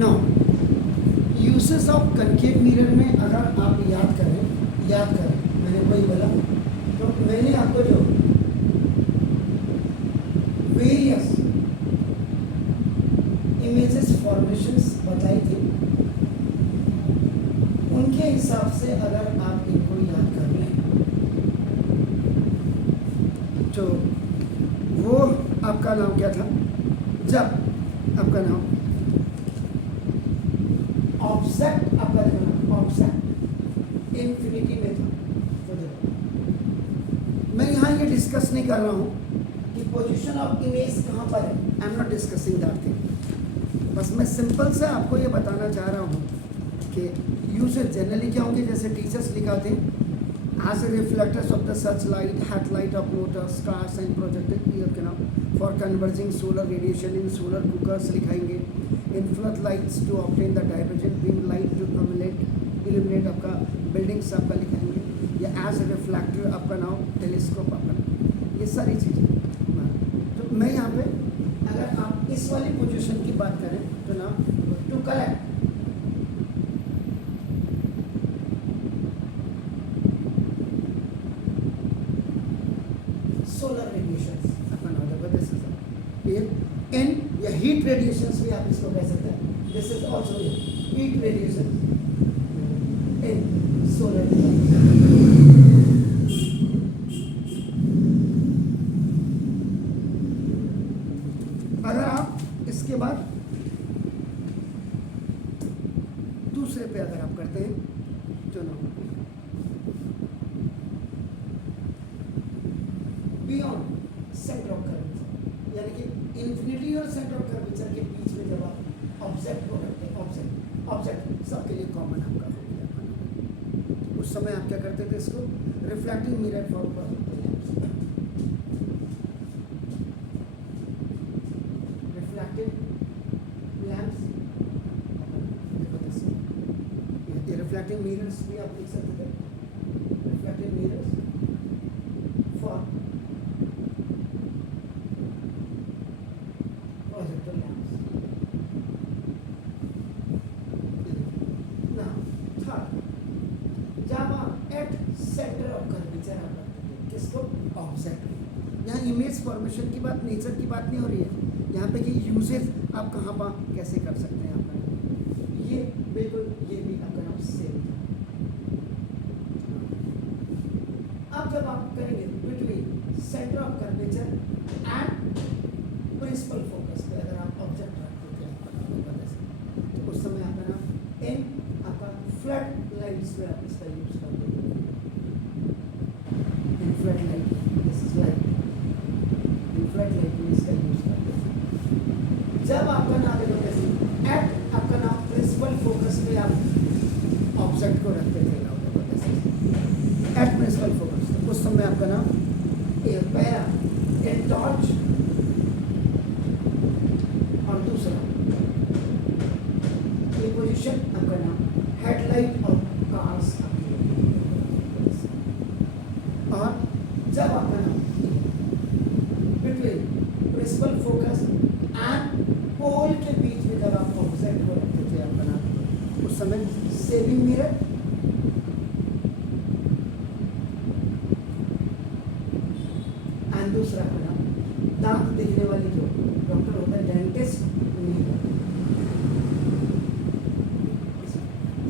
No uses of concave mirror में अगर आप याद करें मैंने वही बोला, तो मैंने आपको जो वेरियस इमेजेस फॉर्मेशंस बताई थी, उनके हिसाब से अगर आप इनको याद कर लें तो वो आपका नाम क्या था, जब आपका नाम ऑब्जेक्ट आपका नाम ऑब्जेक्ट इन्फिनिटी में था। तो देखो मैं यहाँ ये डिस्कस नहीं कर रहा हूँ कि पोजीशन ऑफ इमेज कहाँ पर है, I am not discussing that thing. बस मैं सिंपल से आपको ये बताना चाह रहा हूँ कि यूसेज जनरली क्या होंगे, जैसे टीचर्स लिखाते हैं as a reflectors of the searchlight, headlight of motors, cars and projected you know for converging solar radiation in solar cookers लिखाएंगे, in floodlights to obtain the divergent beam light to illuminate आपका buildings आपका लिखाएंगे, या as a reflector आपका नाम telescope आपका नाम, ये सारी चीज़ें। तो मैं यहाँ पे अगर आप इस वाली पोजीशन की बात करें तो ना टू कलेक्ट सोलर रेडिएशंस अपन इन या हीट रेडिएशंस भी आप इसको कह सकते हैं, this is also heat radiation in solar. अगर आप इसके बाद दूसरे पे अगर आप करते हैं जो ना बियॉन्ड सेंटर ऑफ कर्वेचर, यानी कि इन्फिनिटी और सेंटर ऑफ कर्वेचर के बीच में जब आप ऑब्जेक्ट को रखते हैं, ऑब्जेक्ट सबके लिए कॉमन आपका हो गया। उस समय आप क्या करते थे, इसको reflecting mirror for reflective lamps, ये रिफ्लेक्टिंग मिरर्स भी आप लिख सकते थे, reflective mirrors for projector lamps. Now, third, जब आप एट सेंटर ऑफ कर्वेचर आप रखते थे किसको, ऑब्जेक्ट। यहाँ इमेज फॉर्मेशन की बात, नेचर की बात नहीं हो रही है यहाँ पे कि यूजेज आप कहाँ पर कैसे कर सकते हैं आपका, ये बिल्कुल ये भी आपका नाम सेम था। अब जब आप करेंगे between centre of curvature and principal focus पे अगर आप ऑब्जेक्ट रखते थे तो उस समय आपका नाम इन आपका फ्लड लाइट्स में आप इसका यूज करते थे, in flood light, this is light, in flood light में इसका यूज करते थे। जब आपका नाम देखो कैसे एट आपका नाम प्रिंसिपल फोकस पे आप ऑब्जेक्ट को रखते थे एट प्रिंसिपल फोकस, तो उस समय आपका नाम ए पैरा ए टॉर्च और दूसरा ये पोजीशन आपका नाम हेडलाइट और कार्स और जब आपका नाम between principal focus and pole के बीच में जब आप ऑब्जेक्ट को रखते थे आपका नाम, उस समय सेविंग मिरर एंड दूसरा आपका नाम दांत देखने वाली जो डॉक्टर होता है डेंटिस्ट नहीं होता।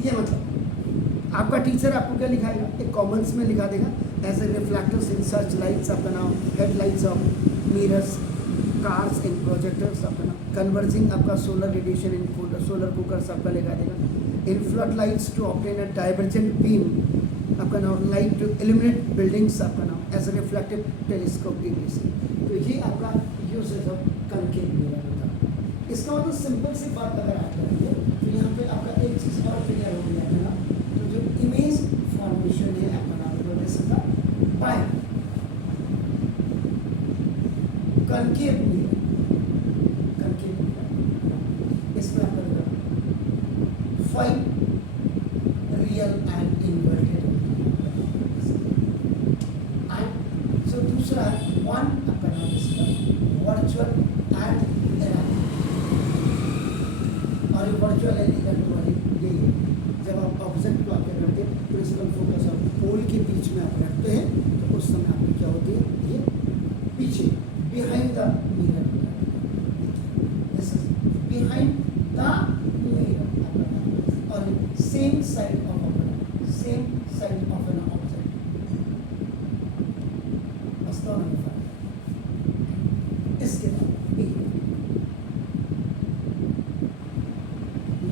ये मतलब आपका टीचर आपको क्या लिखाएगा, एक कॉमन्स में लिखा देगा as a reflectors in search lights आपका नाम, headlights of mirrors, cars in projectors आपका नाम, कन्वर्जिंग आपका solar radiation in solar cookers आपका लिखा देगा, in flood lights to obtain a divergent beam आपका नाम, लाइट टू इल्यूमिनेट बिल्डिंग्स आपका नाम, एज ए रिफ्लेक्टिव टेलीस्कोप की। तो ये आपका यूसेज ऑफ कनकेव मिरर होता है। इसका मतलब सिंपल सी बात अगर आप करेंगे तो यहाँ पे आपका एक चीज़ और क्लियर हो गया है ना, तो जो इमेज फॉर्मेशन है आपका नाम इसका by concave mirror, concave mirror इसमें आपका 5 रियल एंड इन्वर्टेड, सो दूसरा 1 आपका नाम इसका वर्चुअल एंड और ये वर्चुअल एलिमेंट वाली यही है, जब आप ऑब्जेक्ट को आपके करते हैं प्रिंसिपल फोकस और पोल के बीच में आप रखते हैं तो उस समय आपकी क्या होती है, ये पीछे behind the mirror, this is behind the mirror और same side of an object. वास्तव में इसके बाद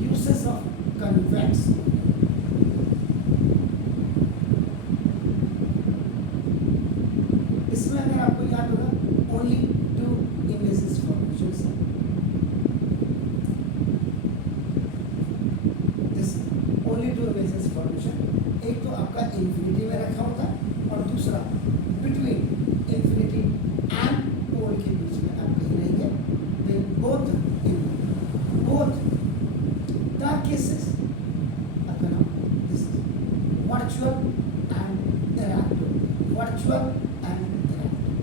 यूसेस ऑफ कन्वेक्स, इसमें अगर आपको याद होगा only two images formation, only two images formation, एक तो आपका इंफिनिटी में रखा होता है और दूसरा बिटवीन इंफिनिटी एंड पोल के बीच में आप कहीं रहेंगे। They both in both the cases आपका नाम this is virtual and interactive, virtual and interactive।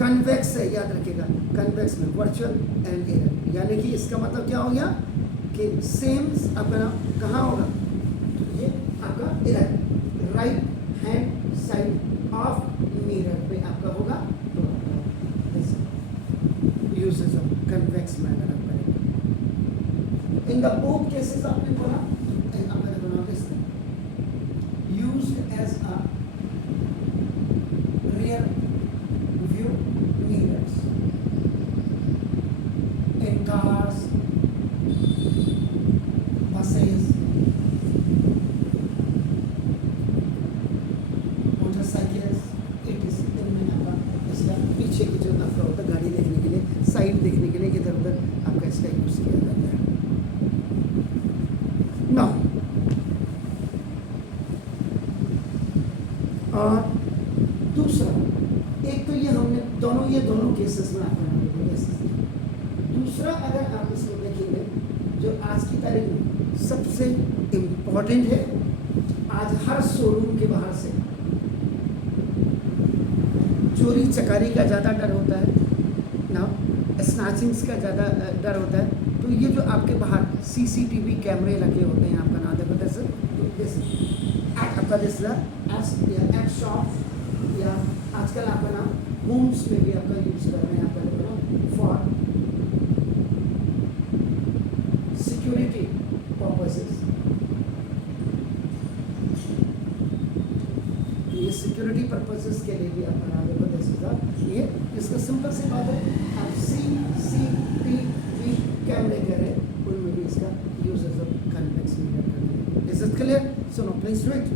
Convex है, याद रखिएगा, कन्वेक्स में वर्चुअल एंड एरर, यानी कि इसका मतलब क्या हो गया कि सेम आपका नाम कहाँ होगा, तो ये आपका इधर right hand side of mirror पे आपका होगा। तो यूजेस ऑफ कन्वेक्स में अगर आप करेंगे इन द बोथ केसेस आपने बोला आपने बना this used as a rear view mirrors in cars, buses, motorcycles, इनमें आपका इसका पीछे की जो आपका होता है गाड़ी देखने के लिए, साइड देखने के लिए, इधर उधर आपका इसका यूज किया जाता है। नाउ और दूसरा, एक तो ये हमने दोनों केसेस में आपका दूसरा अगर आप इसको देखेंगे जो आज की तारीख में सबसे इम्पोर्टेंट है, आज हर शोरूम के बाहर से चोरी चकारी का ज़्यादा डर होता है ना, स्नैचिंग्स का ज़्यादा डर होता है। तो ये जो आपके बाहर सीसीटीवी कैमरे लगे होते हैं, आपका नाम देखो जैसे आपका जैसा एट शॉप या आजकल आपका नाम होम्स में भी आपका यूज़ कर रहे हैं, आपका देखो ना फॉर सिक्योरिटी पर्पसेस। ये सिक्योरिटी पर्पसेस के लिए भी आपका नाम देखो जैसा ये इसका सिंपल सी बात है, आप सीसीटीवी कैमरे कह रहे हैं उनमें भी इसका यूजेस ऑफ कन्वेक्स मिरर करते हैं। Is it clear? So no please do it.